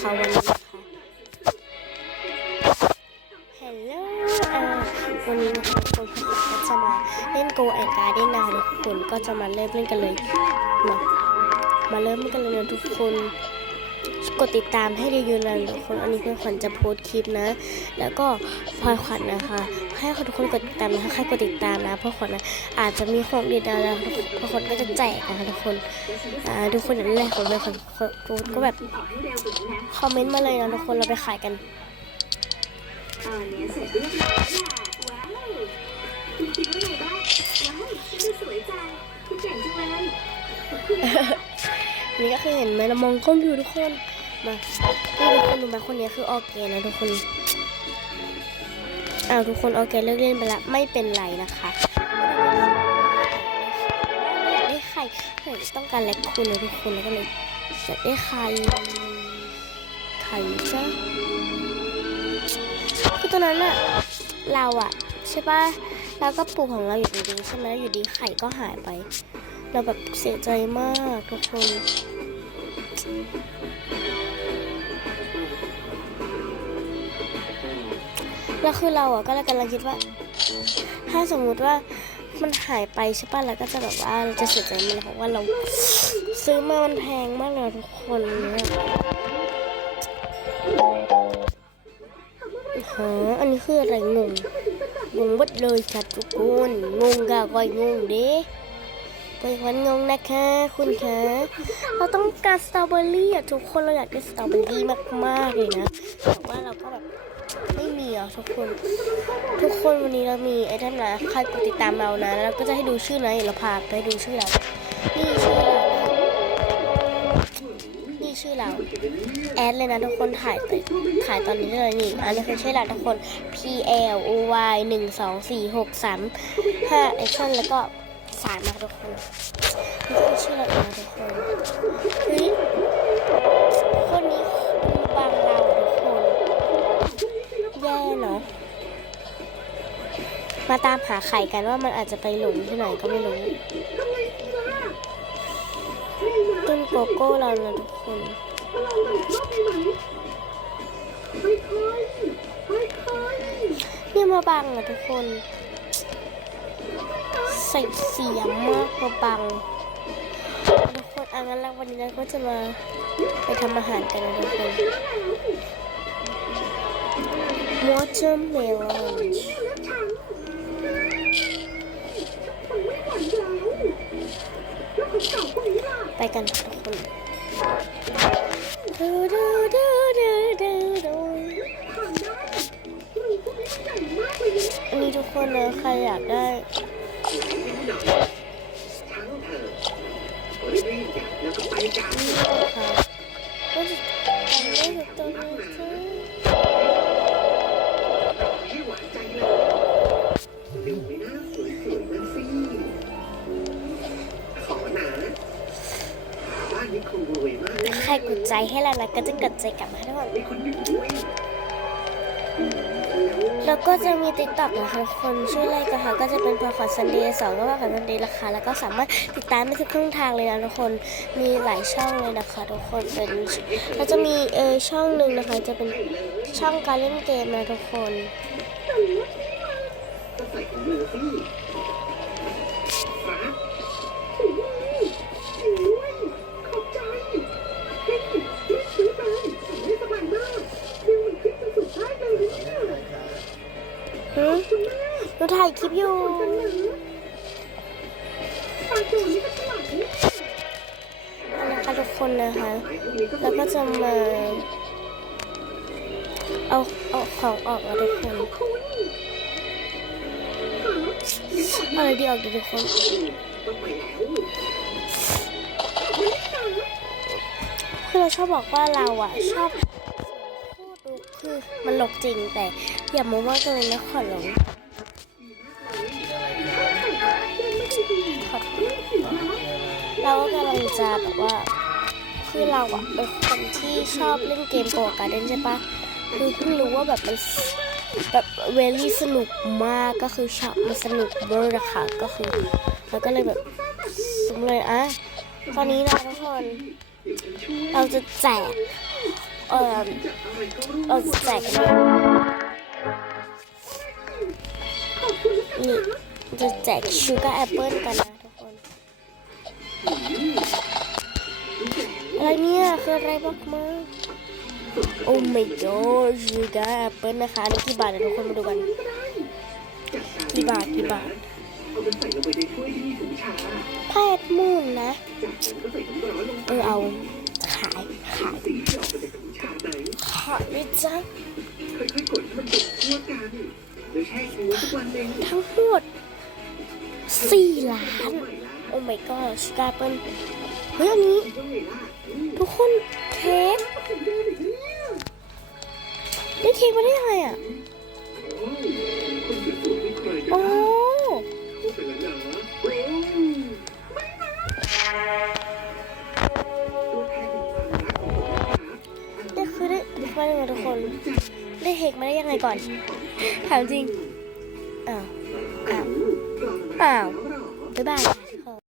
เขาวันนี้นะคะฮัลโหลอ่าวันนี้นะคะทุกคนก็จะมาเล่นโกแอนการ์เด้นนะคะทุกคนก็จะมาเริ่มเล่นกันเลยมามาเริ่มเล่นกันเลยนะทุกคนกดติดตามให้ดีอยู่นะทุกคนอันนี้เพื่อนขวัญจะโพสต์คลิปนะ แล้วก็พลอยขวัญนะคะ ให้ทุกคนกดติดตามนะคะใครกดติดตามนะเพราะขวัญนะอาจจะมีของดีนะแล้วเพราะขวัญก็จะแจกนะคะทุกคนอ่าทุกคนอยากได้อะไรของเลยขวัญก็แบบคอมเมนต์มาเลยนะทุกคนเราไปขายกันตอนนี้เสร็จเรียบร้อยแล้วว้าวคุณคิดว่าไงบ้างว้าวฉันดูสวยจังคุณเก่งจังเลยนี่ก็คือเห็นไหมเรามองกล้องอยู่ทุกคนมานี่ทุกคนดูไหมคนนี้คือออร์แกนนะทุกคน อ้าวทุกคนออร์แกนเลิกเล่นไปละไม่เป็นไรนะคะได้ไข่เฮ้ยต้องการแลคคูนนะทุกคนแล้วก็เลยอยากได้ไข่ไข่จ้ะคือตอนนั้นอะเราอะใช่ปะเราก็ปลูกของเราอยู่ดีๆใช่ไหมอยู่ดีไข่ก็หายไป เราแบบเสียใจมากทุกคน แล้วคือเราอะก็เลยกำลังคิดว่า ถ้าสมมุติว่ามันหายไปใช่ป่ะเราก็จะแบบว่าเราจะเสียใจมันเพราะว่าเราซื้อมามันแพงมากเลยทุกคนเนี่ยฮะอันนี้คืออะไรงงงงหมดเลยค่ะทุกคนงงกะก้อยงงเด้ไปวันงงนะคะ คุณคะเราต้องการสตรอเบอรี่อะทุกคนเราอยากได้สตรอเบอรี่มากๆเลยนะแต่ว่าเราก็แบบ ไม่มีอะทุกคน ทุกคนวันนี้เรามีไอเทมนะใครกดติดตามเรานะแล้วเราก็จะให้ดูชื่อนะเดี๋ยวเราพาไปดูชื่อเรา นี่ชื่อเรานะนี่ชื่อเรา แอดเลยนะทุกคนถ่ายไปถ่ายตอนนี้เลยนี่ อันนี้คือชื่อเราทุกคน P L O Y หนึ่งสองสี่หกสามห้าแอคชั่นแล้วก็สามนะทุกคนนี่คือชื่อเรานะทุกคนเฮ้ย เนาะมาตามหาไข่กันว่ามันอาจจะไปหลงที่ไหนก็ไม่รู้ต้นโกโก้เรานะทุกคนเนี่ยมาบังอะทุกคน ใส่เสียงมากมาบังทุกคนอะงั้นแล้ววันนี้เราก็จะมาไปทำอาหารกันนะทุกคน watermelon ไปกันทุกคนดูดูดูดูดูดูอันนี้ทุกคนนะใครอยากได้ค่ะก็จะทำได้ถูกต้องนะค ใครกดใจให้เราแล้วก็จะกดใจกลับมาทุกคนแล้วก็จะมีติ๊กต็อกนะคะคนชื่ออะไรกันค่ะก็จะเป็นพอขอซันเดย์สองก็ว่าขอซันเดย์ราคาแล้วก็สามารถติดตามได้ทุกช่องทางเลยนะทุกคนมีหลายช่องเลยนะคะทุกคนเป็นแล้วจะมีเออช่องหนึ่งนะคะ จะเป็นช่องการเล่นเกมนะทุกคน นูถ่ายคลิปอยู่นะคะทุกคนนะคะ แล้วก็จะมา เอาเอาของออกนะทุกคนอาอะไรดีออกดีทุกคนคือเราชอบบอกว่าเราอะชอบพูดคือมันหลกจริงแต่อย่าโม้มากเลยนะขอร้อง เราก็กำลังจะแบบว่าคือเราอะเป็นคนที่ชอบเล่นเกมโกการ์เด้นใช่ปะคือเพิ่งรู้ว่าแบบมันแบบเวลี่สนุกมากก็คือชอบมันสนุกเบอร์นะคะก็คือแล้วก็เลยแบบสมเลยอะตอนนี้นะทุกคนเราจะแจกเออเราแจกนี่จะแจกชูการ์แอปเปิลกัน อะไรเนี่ยคืออะไรบ้างมาโอ้ my god ชูกาแอปเปิลนะคะนี่กี่บาทเดี๋ยวทุกคนมาดูกันกี่บาทกี่บาทเอาไปใส่ลงไปในถ้วยที่มีถุงชาแปดหมื่นนะเออเอาขายขายขายไม่จ้ะทั้งหมดสี่ล้าน โอ้ my god ชูการ์แอปเปิลเฮ้ยอันนี้ ทุกคนเค้กนี่ยได้เค้กมาได้ยังไงอะโอ้ยๆนี่ใครกันะพูดไปแล้วนะโอ้ไม่นะตัวแทนแห่งความรักของผมนะคะนี่คือได้ได้มาได้ไงทุกคน ได้เค้กมาได้ยังไงก่อน ถามจริง อ้าว อ้าวอ้าวบ๊ายบาย